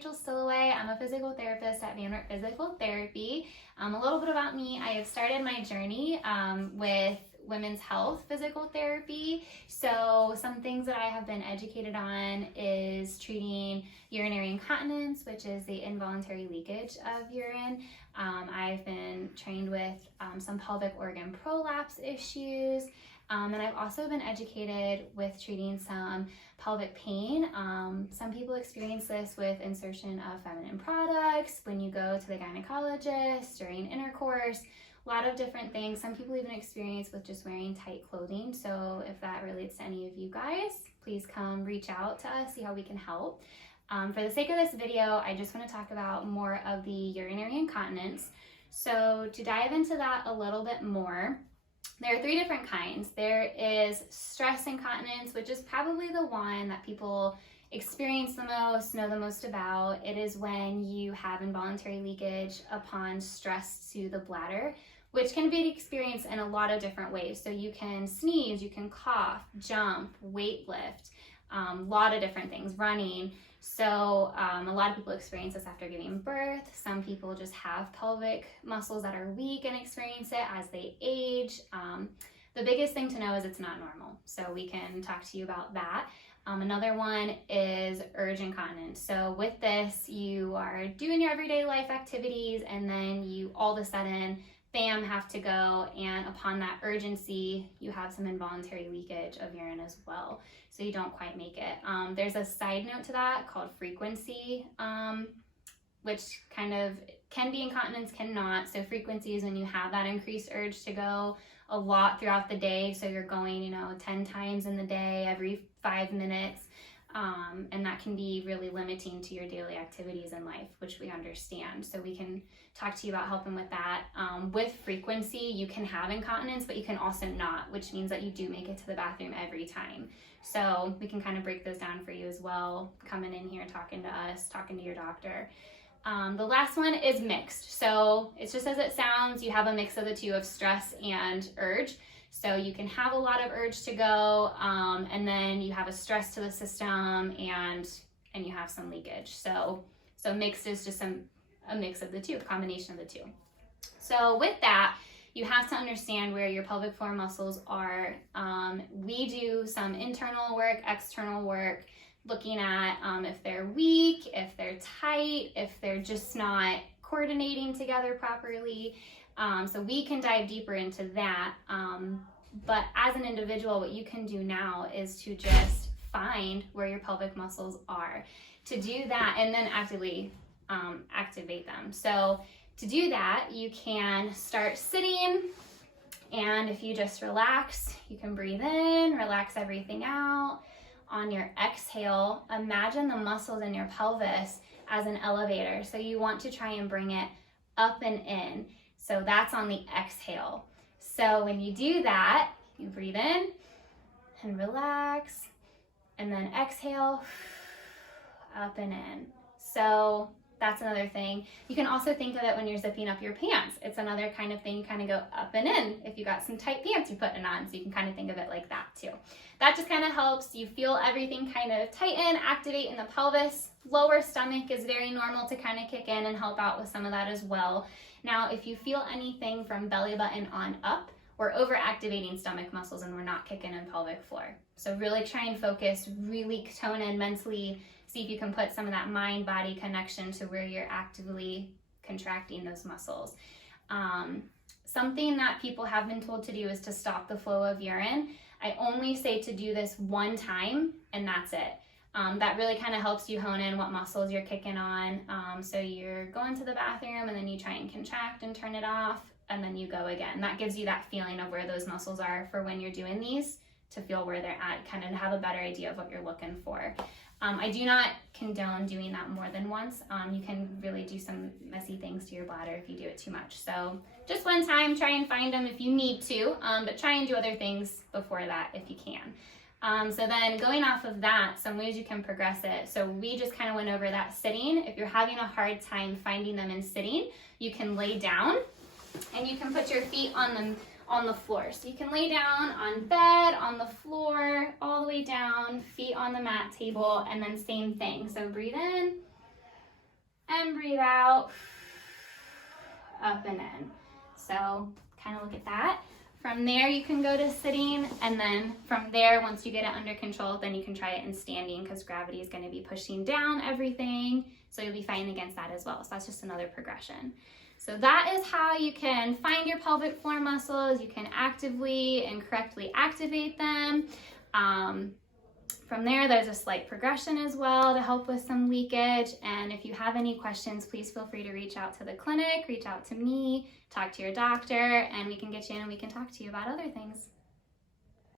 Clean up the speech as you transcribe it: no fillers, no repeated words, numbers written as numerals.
Rachel Stillaway. I'm a physical therapist at Van Wert Physical Therapy. A little bit about me, I have started my journey with women's health physical therapy. So some things that I have been educated on is treating urinary incontinence, which is the involuntary leakage of urine. I've been trained with some pelvic organ prolapse issues. And I've also been educated with treating some pelvic pain. Some people experience this with insertion of feminine products, when you go to the gynecologist, during intercourse, a lot of different things. Some people even experience with just wearing tight clothing. So if that relates to any of you guys, please come reach out to us, see how we can help. For the sake of this video, I just want to talk about more of the urinary incontinence. So to dive into that a little bit more, there are 3 different kinds. There is stress incontinence, which is probably the one that people experience the most, know the most about. It is when you have involuntary leakage upon stress to the bladder, which can be experienced in a lot of different ways. So you can sneeze, you can cough, jump, weight lift, a lot of different things, running. So a lot of people experience this after giving birth. Some people just have pelvic muscles that are weak and experience it as they age. The biggest thing to know is it's not normal. So we can talk to you about that. Another one is urge incontinence. So with this, you are doing your everyday life activities and then you all of a sudden, bam, have to go, and upon that urgency, you have some involuntary leakage of urine as well. So you don't quite make it. There's a side note to that called frequency, which kind of can be incontinence, cannot. So frequency is when you have that increased urge to go a lot throughout the day. So you're going, 10 times in the day, every 5 minutes. And that can be really limiting to your daily activities in life, which we understand. So we can talk to you about helping with that. With frequency, you can have incontinence, but you can also not, which means that you do make it to the bathroom every time. So we can kind of break those down for you as well, coming in here, talking to us, talking to your doctor. The last one is mixed. So it's just as it sounds, you have a mix of the two of stress and urge. So you can have a lot of urge to go, and then you have a stress to the system, and you have some leakage. So mixed is just a mix of the two, a combination of the two. So with that, you have to understand where your pelvic floor muscles are. We do some internal work, external work, looking at if they're weak, if they're tight, if they're just not coordinating together properly. So we can dive deeper into that. But as an individual, what you can do now is to just find where your pelvic muscles are. To do that, and then actively activate them. So to do that, you can start sitting, and if you just relax, you can breathe in, relax everything out. On your exhale, imagine the muscles in your pelvis as an elevator. So you want to try and bring it up and in. So that's on the exhale. So when you do that, you breathe in and relax, and then exhale, up and in. So that's another thing. You can also think of it when you're zipping up your pants. It's another kind of thing, you kind of go up and in. If you got some tight pants you're putting on, so you can kind of think of it like that too. That just kind of helps you feel everything kind of tighten, activate in the pelvis. Lower stomach is very normal to kind of kick in and help out with some of that as well. Now, if you feel anything from belly button on up, we're overactivating stomach muscles and we're not kicking in pelvic floor. So really try and focus, really tone in mentally, see if you can put some of that mind-body connection to where you're actively contracting those muscles. Something that people have been told to do is to stop the flow of urine. I only say to do this one time, and that's it. That really kind of helps you hone in what muscles you're kicking on. So you're going to the bathroom and then you try and contract and turn it off, and then you go again. That gives you that feeling of where those muscles are for when you're doing these, to feel where they're at, kind of have a better idea of what you're looking for. I do not condone doing that more than once. You can really do some messy things to your bladder if you do it too much. So just one time, try and find them if you need to, but try and do other things before that if you can. So then going off of that, some ways you can progress it. So we just kind of went over that sitting. If you're having a hard time finding them in sitting, you can lay down and you can put your feet on the floor. So you can lay down on bed, on the floor, all the way down, feet on the mat table, and then same thing. So breathe in and breathe out, up and in. So kind of look at that. From there, you can go to sitting, and then from there, once you get it under control, then you can try it in standing, because gravity is going to be pushing down everything, so you'll be fighting against that as well. So that's just another progression. So that is how you can find your pelvic floor muscles. You can actively and correctly activate them. From there, there's a slight progression as well to help with some leakage. And if you have any questions, please feel free to reach out to the clinic, reach out to me, talk to your doctor, and we can get you in and we can talk to you about other things.